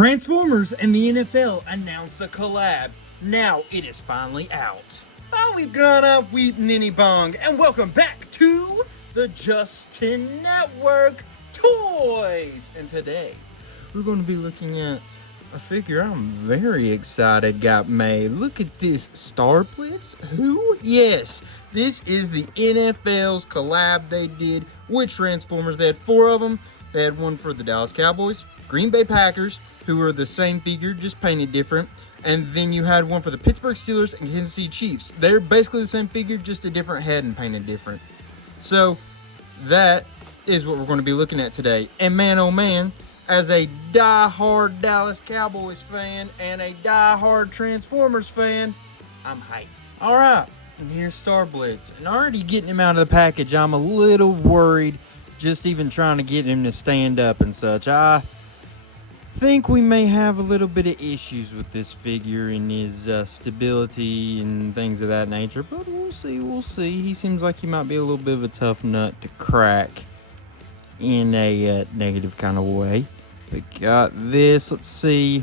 Transformers and the NFL announced a collab. Now it is finally out. Ollie Ghana, Weep Ninny Bong, and welcome back to the Justin Network Toys. And today, we're going to be looking at a figure I'm very excited got made. Look at this Starblitz. Who? Yes, this is the NFL's collab they did with Transformers. They had 4 of them. They had one for the Dallas Cowboys, Green Bay Packers, who are the same figure, just painted different. And then you had one for the Pittsburgh Steelers and Kansas City Chiefs. They're basically the same figure, just a different head and painted different. So that is what we're going to be looking at today. And man, oh man, as a die-hard Dallas Cowboys fan and a die-hard Transformers fan, I'm hyped. All right, and here's Starblitz. And already getting him out of the package, I'm a little worried just even trying to get him to stand up and such. I think we may have a little bit of issues with this figure and his stability and things of that nature, but we'll see. He seems like he might be a little bit of a tough nut to crack in a negative kind of way. But got this, let's see.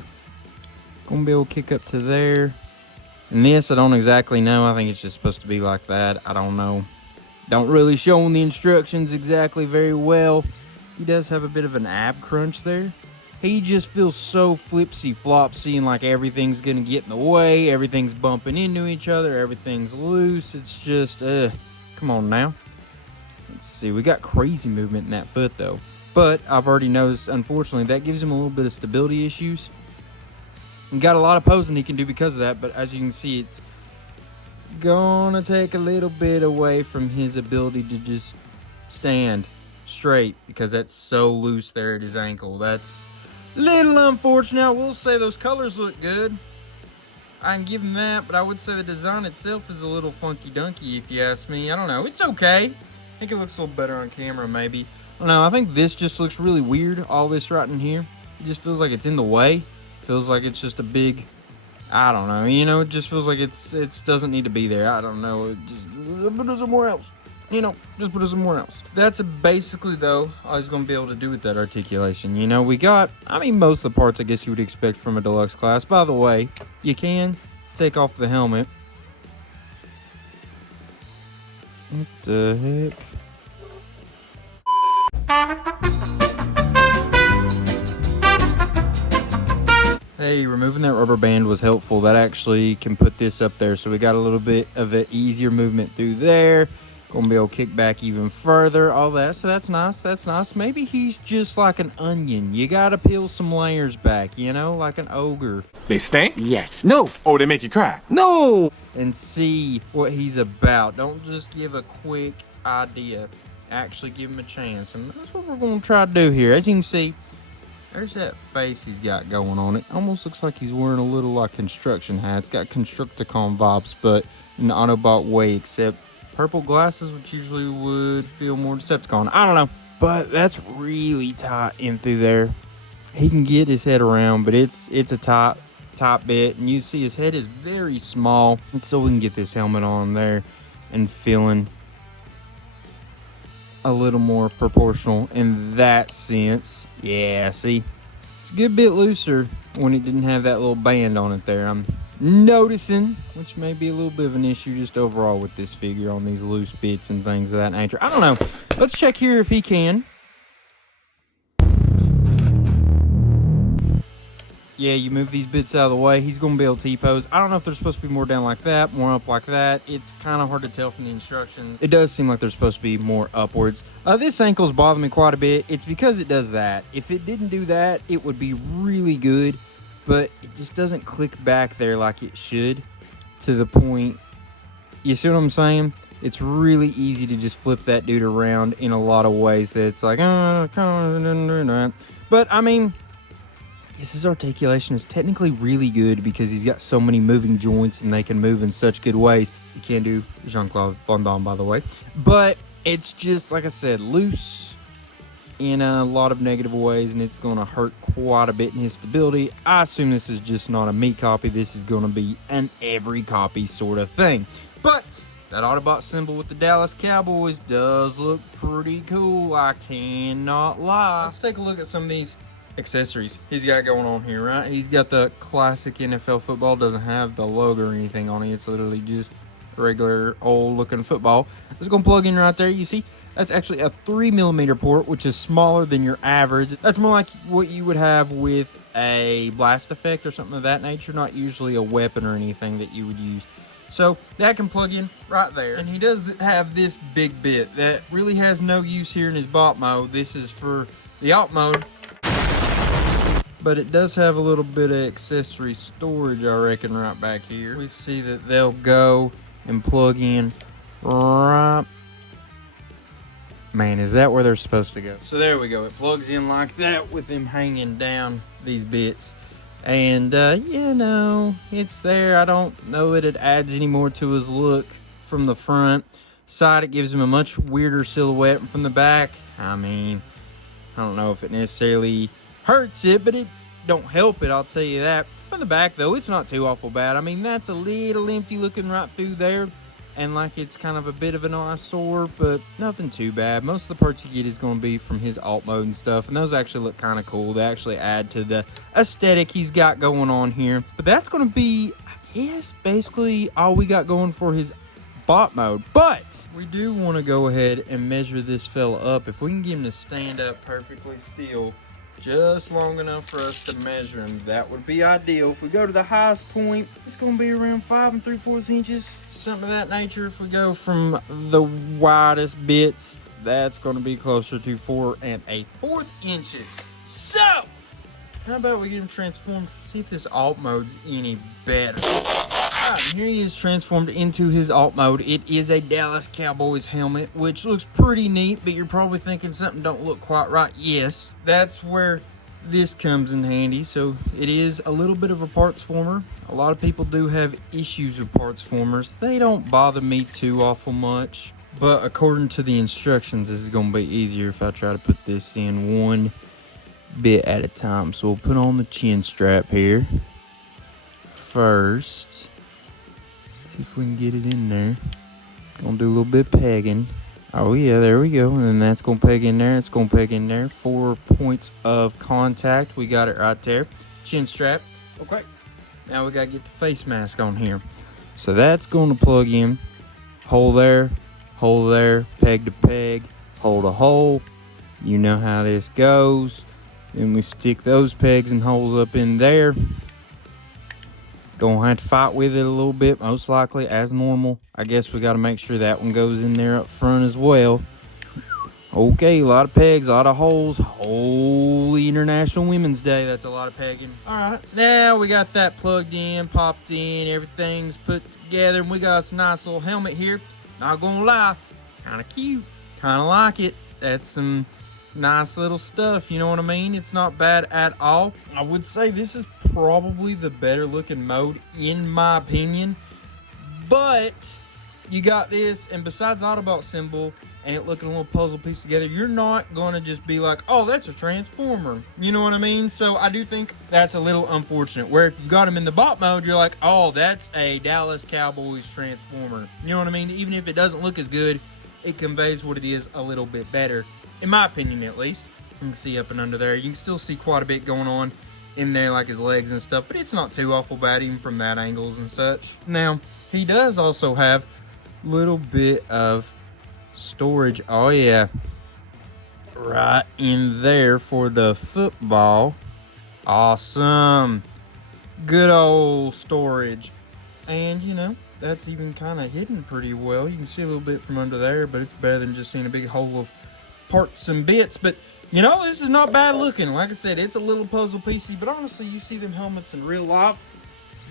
Gonna be able to kick up to there. And this, I don't exactly know. I think it's just supposed to be like that. I don't know. Don't really show him the instructions exactly very well. He does have a bit of an ab crunch there. He just feels so flipsy-flopsy and like everything's going to get in the way. Everything's bumping into each other. Everything's loose. It's just, come on now. Let's see. We got crazy movement in that foot, though. But I've already noticed, unfortunately, that gives him a little bit of stability issues. And got a lot of posing he can do because of that. But as you can see, it's gonna take a little bit away from his ability to just stand straight because that's so loose there at his ankle. That's a little unfortunate. We'll say those colors look good. I can give him that, but I would say the design itself is a little funky dunky if you ask me. I don't know. It's okay. I think it looks a little better on camera maybe. I don't know. I think this just looks really weird. All this right in here. It just feels like it's in the way. Feels like it's just a big, I don't know, you know, it just feels like it doesn't need to be there. I don't know, just put it somewhere else. You know, just put it somewhere else. That's basically, though, all he's going to be able to do with that articulation. You know, we got, I mean, most of the parts I guess you would expect from a deluxe class. By the way, you can take off the helmet. What the heck? Hey, removing that rubber band was helpful. That actually can put this up there. So we got a little bit of an easier movement through there. Gonna be able to kick back even further, all that. So that's nice, that's nice. Maybe he's just like an onion. You gotta peel some layers back, you know, like an ogre. They stink? Yes. No. Oh, they make you cry? No. And see what he's about. Don't just give a quick idea. Actually give him a chance. And that's what we're gonna try to do here. As you can see, there's that face he's got going on. It almost looks like he's wearing a little like construction hat. It's got Constructicon vibes, but in an Autobot way, except purple glasses, which usually would feel more Decepticon. I don't know. But that's really tight in through there. He can get his head around, but it's a tight bit. And you see his head is very small. And so we can get this helmet on there and feeling a little more proportional in that sense. Yeah, see, it's a good bit looser when it didn't have that little band on it there. I'm noticing, which may be a little bit of an issue just overall with this figure on these loose bits and things of that nature. I don't know. Let's check here if he can. Yeah, you move these bits out of the way, he's going to be able to T-pose. I don't know if they're supposed to be more down like that, more up like that. It's kind of hard to tell from the instructions. It does seem like they're supposed to be more upwards. This ankle's bothering me quite a bit. It's because it does that. If it didn't do that, it would be really good, but it just doesn't click back there like it should to the point. You see what I'm saying? It's really easy to just flip that dude around in a lot of ways that it's like, but I mean, his articulation is technically really good because he's got so many moving joints and they can move in such good ways. You can't do Jean-Claude Van Damme, by the way. But it's just, like I said, loose in a lot of negative ways, and it's going to hurt quite a bit in his stability. I assume this is just not a me copy. This is going to be an every copy sort of thing. But that Autobot symbol with the Dallas Cowboys does look pretty cool. I cannot lie. Let's take a look at some of these accessories he's got going on here, right? He's got the classic NFL football, doesn't have the logo or anything on it. It's literally just regular old looking football. It's gonna plug in right there. You see, that's actually a 3mm port, which is smaller than your average. That's more like what you would have with a blast effect or something of that nature, not usually a weapon or anything that you would use. So that can plug in right there. And he does have this big bit that really has no use here in his bot mode. This is for the alt mode, but it does have a little bit of accessory storage, I reckon, right back here. We see that they'll go and plug in right. Man, is that where they're supposed to go? So there we go. It plugs in like that with them hanging down these bits. And, you know, it's there. I don't know that it adds any more to his look from the front. Side, it gives him a much weirder silhouette. And from the back, I mean, I don't know if it necessarily hurts it, but it don't help it, I'll tell you that. From the back, though, it's not too awful bad. I mean, that's a little empty looking right through there. And like it's kind of a bit of an eyesore, but nothing too bad. Most of the parts you get is going to be from his alt mode and stuff, and those actually look kind of cool. They actually add to the aesthetic he's got going on here. But that's going to be, I guess, basically all we got going for his bot mode. But we do want to go ahead and measure this fella up. If we can get him to stand up perfectly still, just long enough for us to measure him, that would be ideal. If we go to the highest point, it's going to be around 5 3/4 inches, something of that nature. If we go from the widest bits, that's going to be closer to 4 1/4 inches. So how about we get him transformed, see if this alt mode's any better. Alright, here he is transformed into his alt mode. It is a Dallas Cowboys helmet, which looks pretty neat, but you're probably thinking something don't look quite right. Yes, that's where this comes in handy. So it is a little bit of a parts former. A lot of people do have issues with parts formers. They don't bother me too awful much, but according to the instructions, this is going to be easier if I try to put this in one bit at a time. So we'll put on the chin strap here first. See if we can get it in there. Gonna do a little bit of pegging. Oh yeah, there we go. And then that's gonna peg in there. It's gonna peg in there. 4 points of contact. We got it right there. Chin strap. Okay. Now we gotta get the face mask on here. So that's gonna plug in. Hole there. Hole there. Peg to peg. Hole to hole. You know how this goes. Then we stick those pegs and holes up in there. Gonna have to fight with it a little bit, most likely, as normal. I guess we got to make sure that one goes in there up front as well. Okay, a lot of pegs, a lot of holes. Holy International Women's Day, that's a lot of pegging. All right, now we got that plugged in, popped in, everything's put together, and we got this nice little helmet here. Not gonna lie, kind of cute, kind of like it. That's some nice little stuff, you know what I mean? It's not bad at all. I would say this is probably the better looking mode in my opinion, but you got this, and besides the Autobot symbol and it looking a little puzzle piece together, you're not gonna just be like, oh, that's a transformer, you know what I mean? So I do think that's a little unfortunate, where if you got him in the bot mode, you're like, oh, that's a Dallas Cowboys transformer, you know what I mean? Even if it doesn't look as good, it conveys what it is a little bit better, in my opinion at least. You can see up and under there, you can still see quite a bit going on in there, like his legs and stuff, but it's not too awful bad even from that angles and such. Now, he does also have a little bit of storage, oh yeah, right in there for the football. Awesome. Good old storage. And, you know, that's even kind of hidden pretty well. You can see a little bit from under there, but it's better than just seeing a big hole of parts and bits. But you know, this is not bad looking. Like I said, it's a little puzzle piecey, but honestly, you see them helmets in real life,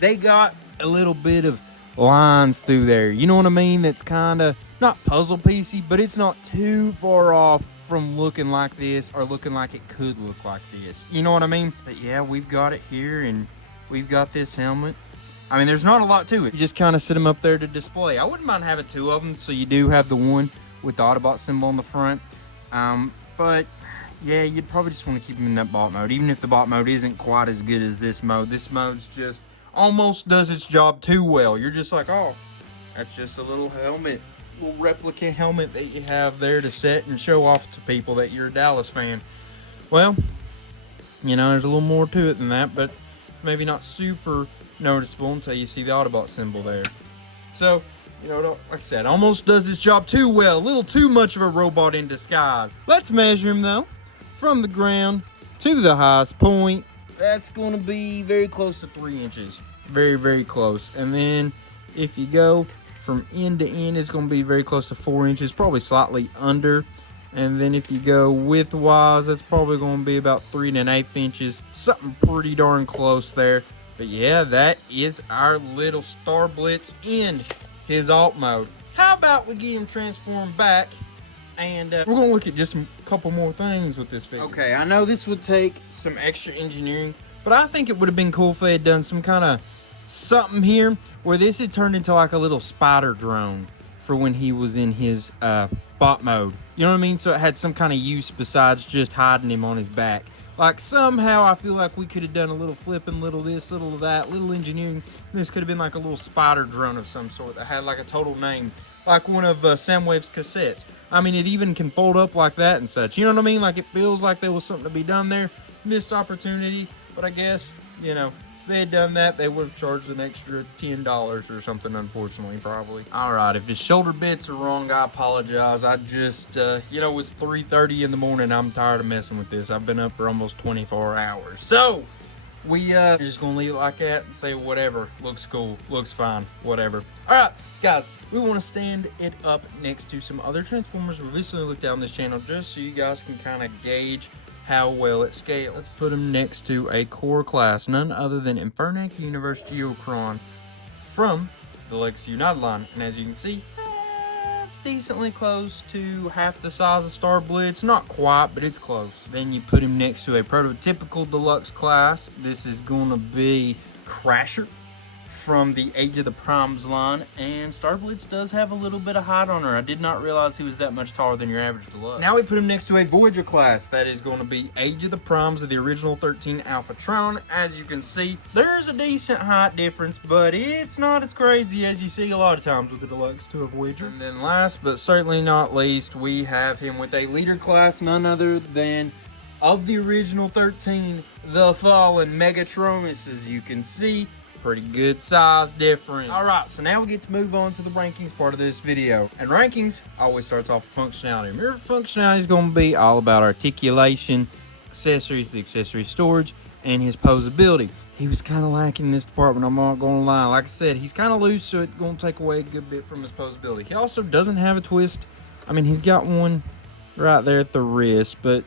they got a little bit of lines through there, you know what I mean? That's kind of not puzzle piecey, but it's not too far off from looking like this or looking like it could look like this, you know what I mean? But yeah, we've got it here, and we've got this helmet. I mean, there's not a lot to it. You just kind of sit them up there to display. I wouldn't mind having 2 of them, so you do have the one with the Autobot symbol on the front. But yeah, you'd probably just want to keep them in that bot mode, even if the bot mode isn't quite as good as this mode. This mode's just almost does its job too well. You're just like, oh, that's just a little helmet, little replica helmet that you have there to set and show off to people that you're a Dallas fan. Well, You know, there's a little more to it than that, but it's maybe not super noticeable until you see the Autobot symbol there. So, you know, like I said, almost does his job too well. A little too much of a robot in disguise. Let's measure him, though. From the ground to the highest point, that's going to be very close to 3 inches. Very, very close. And then if you go from end to end, it's going to be very close to 4 inches, probably slightly under. And then if you go width-wise, that's probably going to be about 3 1/8 inches. Something pretty darn close there. But yeah, that is our little Starblitz in his alt mode. How about we get him transformed back? And we're going to look at just a couple more things with this figure. Okay, I know this would take some extra engineering, but I think it would have been cool if they had done some kind of something here where this had turned into like a little spider drone for when he was in his bot mode. You know what I mean? So it had some kind of use besides just hiding him on his back. Like somehow I feel like we could have done a little flipping, little this, little that, little engineering. This could have been like a little spider drone of some sort that had like a total name. Like one of Samwave's cassettes. I mean, it even can fold up like that and such. You know what I mean? Like, it feels like there was something to be done there. Missed opportunity. But I guess, you know, if they had done that, they would have charged an extra $10 or something, unfortunately, probably. All right, if his shoulder bits are wrong, I apologize. I just, you know, it's 3:30 in the morning. I'm tired of messing with this. I've been up for almost 24 hours. So, we just gonna leave it like that and say whatever. Looks cool, looks fine, whatever. All right, guys, we want to stand it up next to some other Transformers we recently looked at on this channel, just so you guys can kind of gauge how well it scales. Let's put them next to a core class, none other than Infernac Universe Geocron from the Legacy United line. And as you can see, it's decently close to half the size of Starblitz. Not quite, but it's close. Then you put him next to a prototypical deluxe class. This is going to be Crasher from the Age of the Primes line, and Starblitz does have a little bit of height on her. I did not realize he was that much taller than your average deluxe. Now we put him next to a Voyager class. That is going to be Age of the Primes of the original 13 Alphatron. As you can see, there's a decent height difference, but it's not as crazy as you see a lot of times with the deluxe to a Voyager. And then last but certainly not least, we have him with a leader class, none other than of the original 13, the Fallen Megatronus. As you can see, pretty good size difference. All right, so now we get to move on to the rankings part of this video. And rankings always starts off with functionality. Remember, functionality is going to be all about articulation, accessories, the accessory storage, and his posability. He was kind of lacking in this department, I'm not going to lie. Like I said, he's kind of loose, so it's going to take away a good bit from his posability. He also doesn't have a twist. I mean, he's got one right there at the wrist, but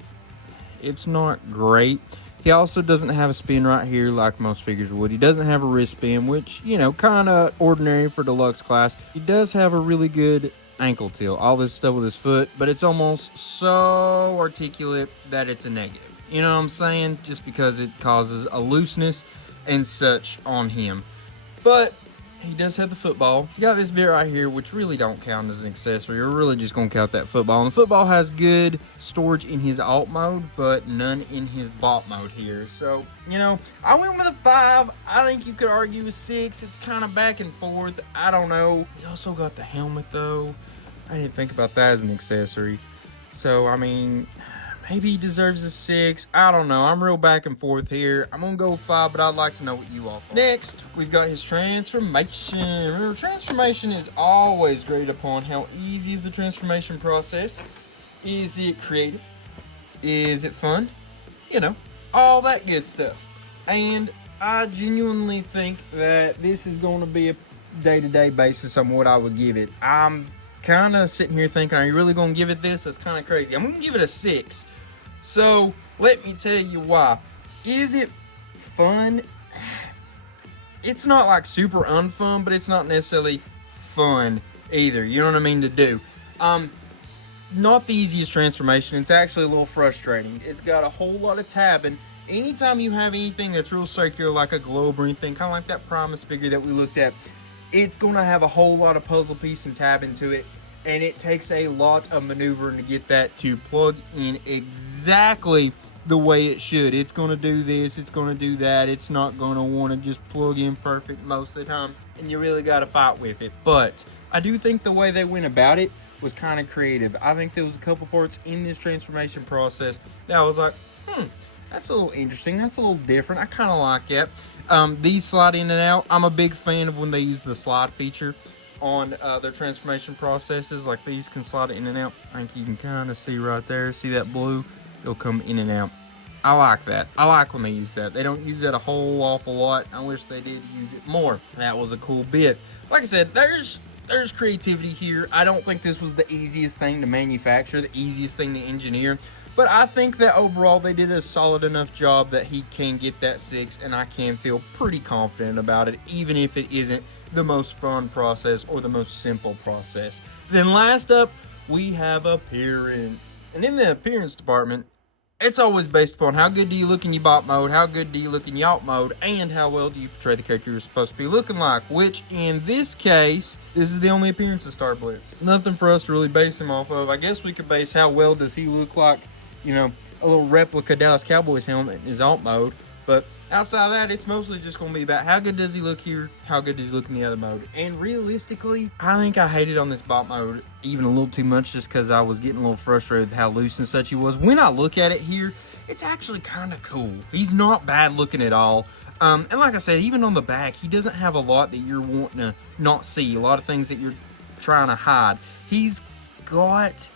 it's not great. He also doesn't have a spin right here like most figures would. He doesn't have a wrist spin, which, you know, kind of ordinary for deluxe class. He does have a really good ankle tilt, all this stuff with his foot, but it's almost so articulate that it's a negative. You know what I'm saying? Just because it causes a looseness and such on him. But he does have the football. He's got this bit right here, which really don't count as an accessory. We're really just going to count that football. And the football has good storage in his alt mode, but none in his bot mode here. So, you know, I went with a 5. I think you could argue a 6. It's kind of back and forth. I don't know. He's also got the helmet, though. I didn't think about that as an accessory. So, I mean, maybe he deserves a 6. I don't know. I'm real back and forth here. I'm going to go with 5, but I'd like to know what you all thought. Next, we've got his transformation. Remember, transformation is always graded upon how easy is the transformation process. Is it creative? Is it fun? You know, all that good stuff. And I genuinely think that this is going to be a day-to-day basis on what I would give it. I'm kind of sitting here thinking, are you really going to give it this? That's kind of crazy. I'm going to give it a 6. So, let me tell you why. Is it fun? It's not like super unfun, but it's not necessarily fun either. You know what I mean, to do. It's not the easiest transformation. It's actually a little frustrating. It's got a whole lot of tabbing. Anytime you have anything that's real circular, like a globe or anything, kind of like that Primus figure that we looked at, it's going to have a whole lot of puzzle piece and tab into it, and it takes a lot of maneuvering to get that to plug in exactly the way it should. It's going to do this, it's going to do that. It's not going to want to just plug in perfect most of the time, and you really got to fight with it. But I do think the way they went about it was kind of creative. I think there was a couple parts in this transformation process that I was like, That's a little interesting. That's a little different. I kind of like it. These slide in and out. I'm a big fan of when they use the slide feature on their transformation processes. Like these can slide in and out. I think you can kind of see right there. See that blue? It'll come in and out. I like that. I like when they use that. They don't use that a whole awful lot. I wish they did use it more. That was a cool bit. Like I said, there's creativity here. I don't think this was the easiest thing to manufacture, the easiest thing to engineer. But I think that overall they did a solid enough job that he can get that 6, and I can feel pretty confident about it, even if it isn't the most fun process or the most simple process. Then last up, we have appearance. And in the appearance department, it's always based upon how good do you look in your bot mode, how good do you look in your alt mode, and how well do you portray the character you're supposed to be looking like, which in this case, this is the only appearance of Starblitz. Nothing for us to really base him off of. I guess we could base how well does he look like, you know, a little replica Dallas Cowboys helmet in his alt mode, but outside of that, it's mostly just going to be about how good does he look here, how good does he look in the other mode. And realistically, I think I hated on this bot mode even a little too much just because I was getting a little frustrated with how loose and such he was. When I look at it here, it's actually kind of cool. He's not bad looking at all. And like I said, even on the back, he doesn't have a lot that you're wanting to not see, a lot of things that you're trying to hide. He's got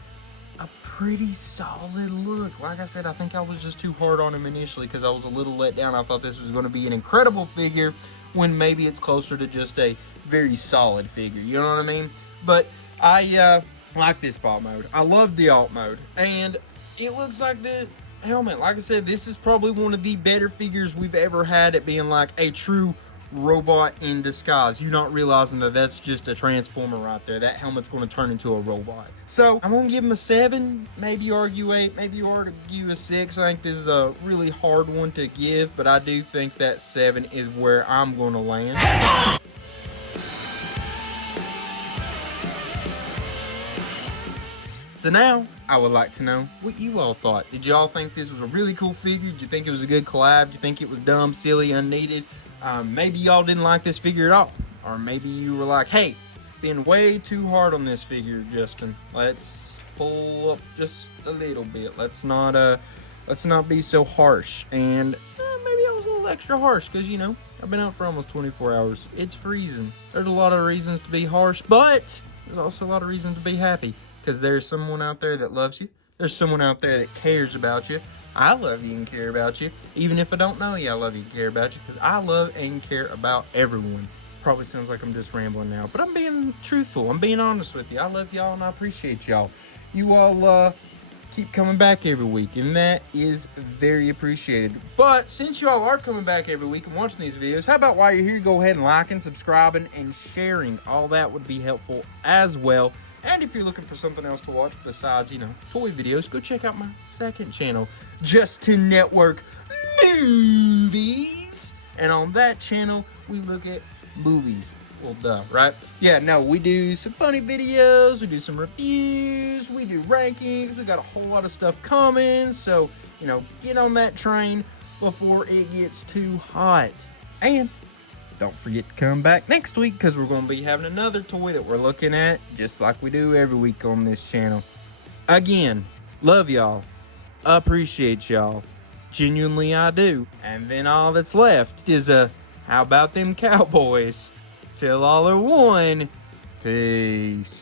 a pretty solid look. Like I said, I think I was just too hard on him initially because I was a little let down. I thought this was going to be an incredible figure when maybe it's closer to just a very solid figure. You know what I mean? But I like this bot mode. I love the alt mode. And it looks like the helmet. Like I said, this is probably one of the better figures we've ever had at being like a true robot in disguise. You're not realizing that that's just a transformer right there. That helmet's going to turn into a robot. So I'm going to give him a 7, maybe argue 8, maybe argue a 6. I think this is a really hard one to give, but I do think that 7 is where I'm going to land. So now, I would like to know what you all thought. Did y'all think this was a really cool figure? Did you think it was a good collab? Did you think it was dumb, silly, unneeded? Maybe y'all didn't like this figure at all. Or maybe you were like, hey, been way too hard on this figure, Justin. Let's pull up just a little bit. Let's not be so harsh. And maybe I was a little extra harsh because, you know, I've been out for almost 24 hours. It's freezing. There's a lot of reasons to be harsh, but there's also a lot of reasons to be happy. Because there's someone out there that loves you. There's someone out there that cares about you. I love you and care about you. Even if I don't know you, I love you and care about you. Because I love and care about everyone. Probably sounds like I'm just rambling now. But I'm being truthful. I'm being honest with you. I love y'all and I appreciate y'all. You all keep coming back every week. And that is very appreciated. But since y'all are coming back every week and watching these videos, how about while you're here, go ahead and liking, subscribing, and sharing. All that would be helpful as well. And if you're looking for something else to watch besides, you know, toy videos, go check out my second channel, Justin Network Movies. And on that channel, we look at movies. Well, duh, right? Yeah, no, we do some funny videos, we do some reviews, we do rankings, we got a whole lot of stuff coming. So, you know, get on that train before it gets too hot. And don't forget to come back next week because we're going to be having another toy that we're looking at just like we do every week on this channel. Again, love y'all. Appreciate y'all. Genuinely I do. And then all that's left is how about them Cowboys? Till all are one. Peace.